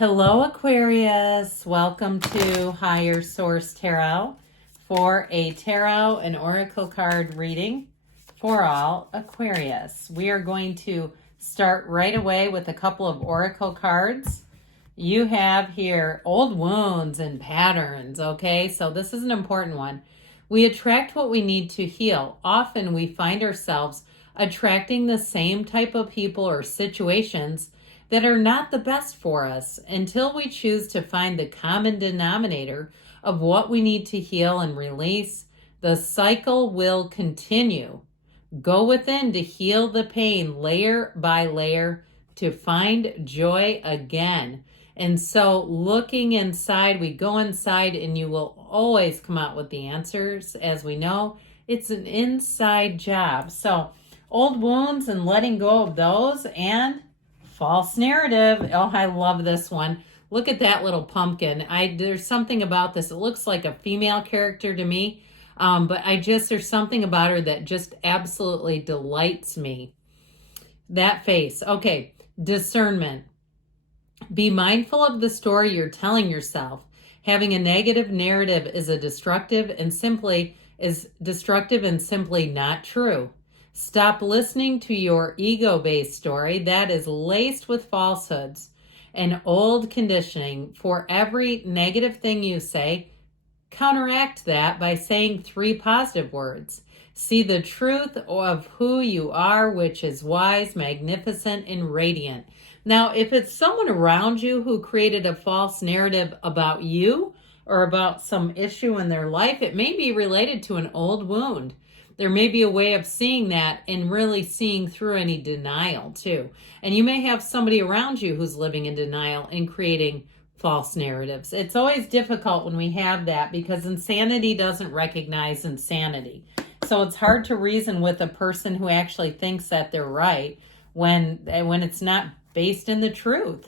Hello, Aquarius. Welcome to Higher Source Tarot for a tarot and oracle card reading for all Aquarius. We are going to start right away with a couple of oracle cards. You have here old wounds and patterns, okay? So this is an important one. We attract what we need to heal. Often we find ourselves attracting the same type of people or situations that are not the best for us until we choose to find the common denominator of what we need to heal and release. The cycle will continue. Go within to heal the pain layer by layer to find joy again. And so looking inside, we go inside and you will always come out with the answers. As we know, it's an inside job. So old wounds and letting go of those, and false narrative. Oh, I love this one. Look at that little pumpkin. There's something about this. It looks like a female character to me, but there's something about her that just absolutely delights me. That face. Okay, discernment. Be mindful of the story you're telling yourself. Having a negative narrative is destructive and simply not true. Stop listening to your ego-based story that is laced with falsehoods and old conditioning. For every negative thing you say, counteract that by saying 3 positive words. See the truth of who you are, which is wise, magnificent, and radiant. Now, if it's someone around you who created a false narrative about you or about some issue in their life, it may be related to an old wound. There may be a way of seeing that and really seeing through any denial too. And you may have somebody around you who's living in denial and creating false narratives. It's always difficult when we have that because insanity doesn't recognize insanity. So it's hard to reason with a person who actually thinks that they're right when it's not based in the truth.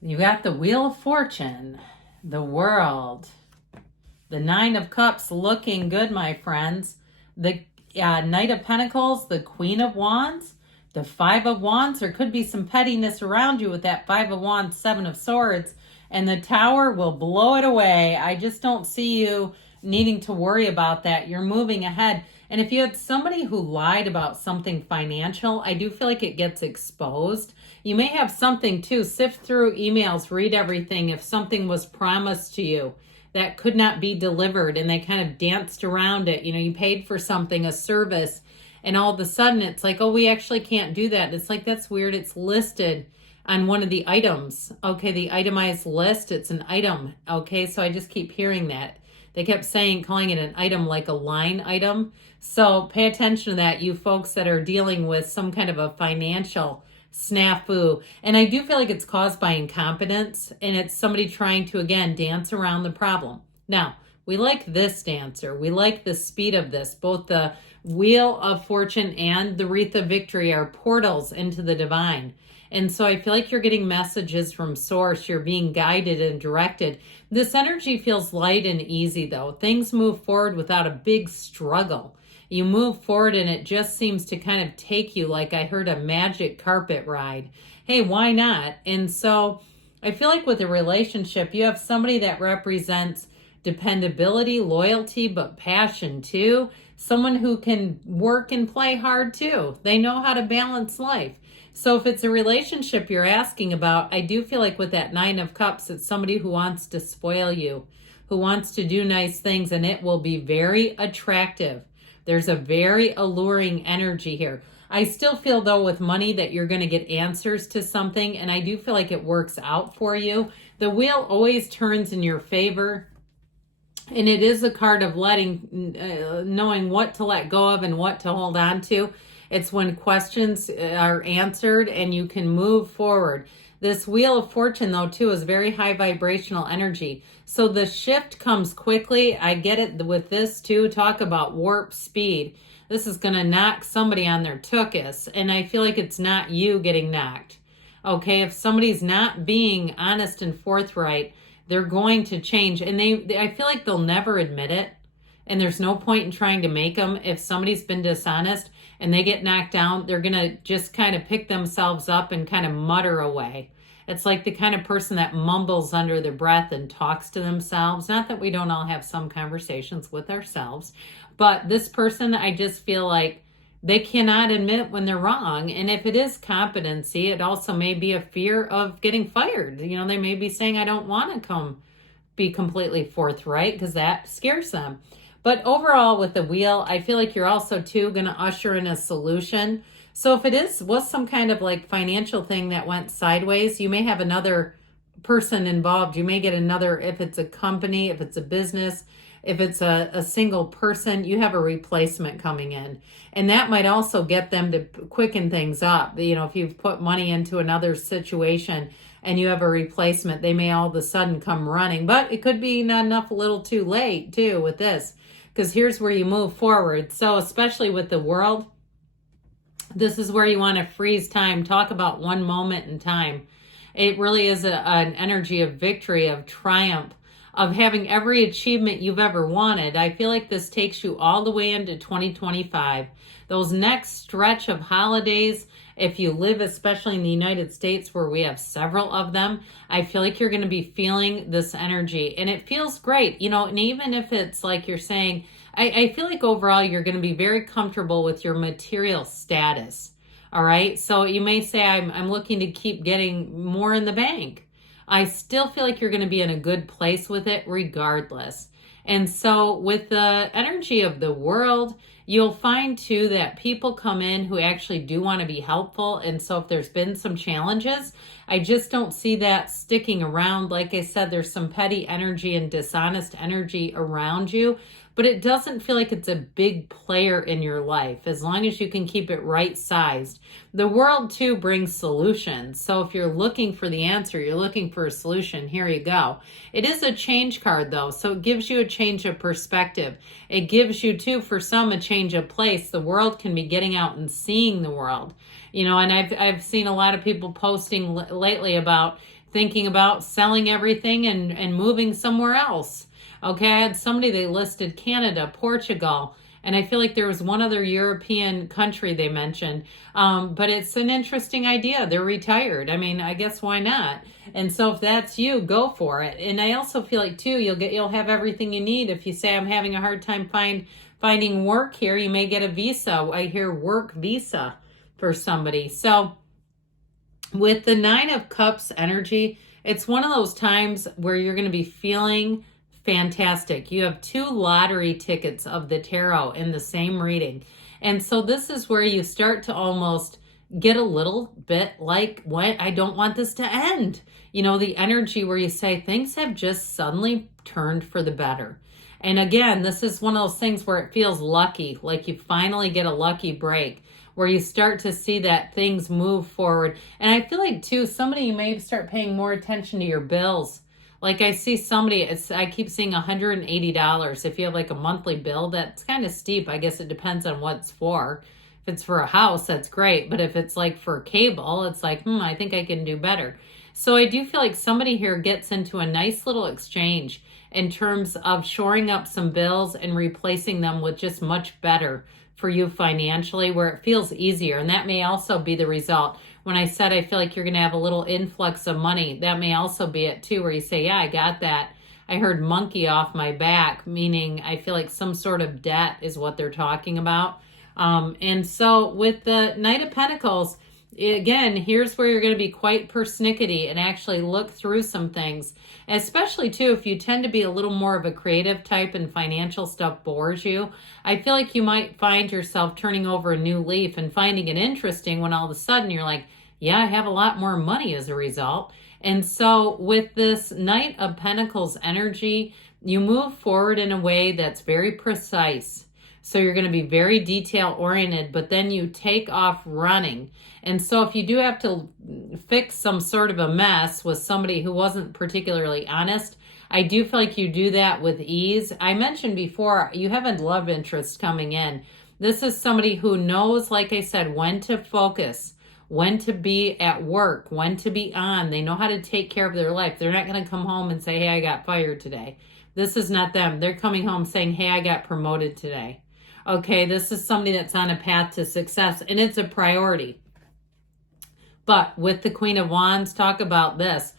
You got the Wheel of Fortune, the World, the 9 of Cups looking good, my friends, the Knight of Pentacles, the Queen of Wands, the 5 of Wands. There could be some pettiness around you with that 5 of Wands, 7 of Swords, and the Tower will blow it away. I just don't see you needing to worry about that. You're moving ahead. And if you had somebody who lied about something financial, I do feel like it gets exposed. You may have something too. Sift through emails, read everything. If something was promised to you that could not be delivered and they kind of danced around it, you paid for something, a service, and all of a sudden it's like, oh, we actually can't do that. It's like, that's weird. It's listed on one of the items. Okay, the itemized list, it's an item. Okay, so I just keep hearing that. They kept calling it an item, like a line item. So pay attention to that, you folks that are dealing with some kind of a financial snafu. And I do feel like it's caused by incompetence, and it's somebody trying to, again, dance around the problem. Now, we like this dancer. We like the speed of this. Both the Wheel of Fortune and the Wreath of Victory are portals into the divine. And so I feel like you're getting messages from source. You're being guided and directed. This energy feels light and easy, though. Things move forward without a big struggle. You move forward and it just seems to kind of take you, like I heard, a magic carpet ride. Hey, why not? And so I feel like with a relationship, you have somebody that represents dependability, loyalty, but passion too. Someone who can work and play hard too. They know how to balance life. So if it's a relationship you're asking about, I do feel like with that 9 of Cups, it's somebody who wants to spoil you, who wants to do nice things, and it will be very attractive. There's a very alluring energy here. I still feel, though, with money that you're going to get answers to something, and I do feel like it works out for you. The wheel always turns in your favor, and it is a card of knowing what to let go of and what to hold on to. It's when questions are answered and you can move forward. This Wheel of Fortune, though, too, is very high vibrational energy. So the shift comes quickly. I get it with this, too. Talk about warp speed. This is going to knock somebody on their tuchus. And I feel like it's not you getting knocked. Okay, if somebody's not being honest and forthright, they're going to change. And I feel like they'll never admit it. And there's no point in trying to make them. If somebody's been dishonest and they get knocked down, they're going to just kind of pick themselves up and kind of mutter away. It's like the kind of person that mumbles under their breath and talks to themselves. Not that we don't all have some conversations with ourselves, but this person, I just feel like they cannot admit when they're wrong. And if it is competency, it also may be a fear of getting fired. You know, they may be saying, I don't want to be completely forthright because that scares them. But overall, with the wheel, I feel like you're also, too, going to usher in a solution. So if it was some kind of like financial thing that went sideways, you may have another person involved. You may get another, if it's a company, if it's a business, if it's a single person, you have a replacement coming in. And that might also get them to quicken things up. You know, if you've put money into another situation and you have a replacement, they may all of a sudden come running. But it could be not enough, a little too late, too, with this. Because here's where you move forward. So especially with the world, this is where you want to freeze time. Talk about one moment in time. It really is an energy of victory, of triumph, of having every achievement you've ever wanted. I feel like this takes you all the way into 2025. Those next stretch of holidays, if you live especially in the United States where we have several of them, I feel like you're going to be feeling this energy. And it feels great, you know, and even if it's like you're saying, I feel like overall you're going to be very comfortable with your material status. All right. So you may say, I'm looking to keep getting more in the bank. I still feel like you're going to be in a good place with it regardless. And so with the energy of the world, you'll find too that people come in who actually do want to be helpful. And so if there's been some challenges, I just don't see that sticking around. Like I said, there's some petty energy and dishonest energy around you, but it doesn't feel like it's a big player in your life as long as you can keep it right sized. The world too brings solutions. So if you're looking for the answer, you're looking for a solution, here you go. It is a change card though, so it gives you a change of perspective. It gives you too, for some, a change of place. The world can be getting out and seeing the world. You know, and I've seen a lot of people posting lately about thinking about selling everything and moving somewhere else. Okay, I had somebody, they listed Canada, Portugal, and I feel like there was one other European country they mentioned. But it's an interesting idea. They're retired. I mean, I guess why not? And so if that's you, go for it. And I also feel like too, you'll have everything you need. If you say I'm having a hard time finding work here, you may get a visa. I hear work visa for somebody. So with the 9 of Cups energy, it's one of those times where you're going to be feeling fantastic. You have 2 lottery tickets of the tarot in the same reading. And so this is where you start to almost get a little bit like, what? I don't want this to end. You know, the energy where you say things have just suddenly turned for the better. And again, this is one of those things where it feels lucky, like you finally get a lucky break, where you start to see that things move forward. And I feel like too, somebody, you may start paying more attention to your bills. Like I see somebody, I keep seeing $180. If you have like a monthly bill, that's kind of steep. I guess it depends on what it's for. If it's for a house, that's great. But if it's like for cable, it's like, I think I can do better. So I do feel like somebody here gets into a nice little exchange in terms of shoring up some bills and replacing them with just much better for you financially, where it feels easier. And that may also be the result. When I said I feel like you're going to have a little influx of money, that may also be it too, where you say, yeah, I got that. I heard monkey off my back, meaning I feel like some sort of debt is what they're talking about. And so with the Knight of Pentacles, again, here's where you're going to be quite persnickety and actually look through some things, especially too if you tend to be a little more of a creative type and financial stuff bores you. I feel like you might find yourself turning over a new leaf and finding it interesting when all of a sudden you're like, yeah, I have a lot more money as a result. And so with this Knight of Pentacles energy, you move forward in a way that's very precise. So you're going to be very detail oriented, but then you take off running. And so if you do have to fix some sort of a mess with somebody who wasn't particularly honest, I do feel like you do that with ease. I mentioned before, you have a love interest coming in. This is somebody who knows, like I said, when to focus, when to be at work, when to be on. They know how to take care of their life. They're not going to come home and say, hey, I got fired today. This is not them. They're coming home saying, hey, I got promoted today. Okay, this is somebody that's on a path to success, and it's a priority. But with the Queen of Wands, talk about this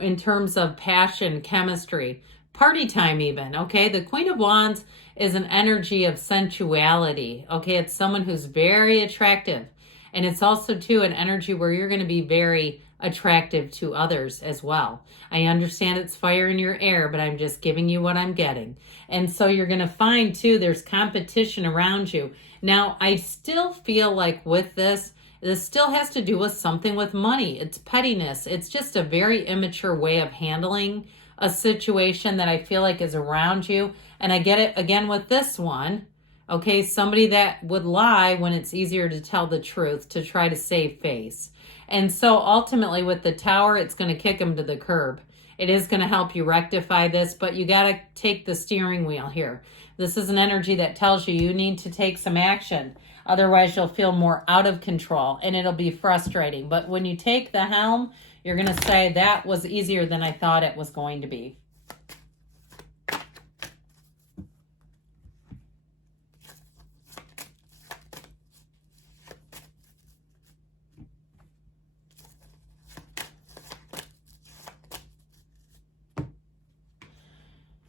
in terms of passion, chemistry, party time even, okay? The Queen of Wands is an energy of sensuality, okay? It's someone who's very attractive. And it's also, too, an energy where you're going to be very attractive to others as well. I understand it's fire in your air, but I'm just giving you what I'm getting. And so you're going to find, too, there's competition around you. Now, I still feel like with this still has to do with something with money. It's pettiness. It's just a very immature way of handling a situation that I feel like is around you. And I get it again with this one. Okay, somebody that would lie when it's easier to tell the truth to try to save face. And so ultimately with the Tower, it's going to kick them to the curb. It is going to help you rectify this, but you got to take the steering wheel here. This is an energy that tells you you need to take some action. Otherwise, you'll feel more out of control and it'll be frustrating. But when you take the helm, you're going to say, that was easier than I thought it was going to be.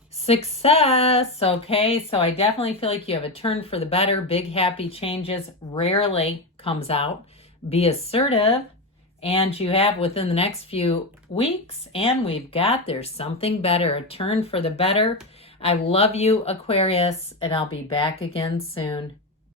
Success. Okay, so I definitely feel like you have a turn for the better. Big happy changes rarely comes out. Be assertive. And you have within the next few weeks, and we've got there's something better, a turn for the better. I love you, Aquarius, and I'll be back again soon.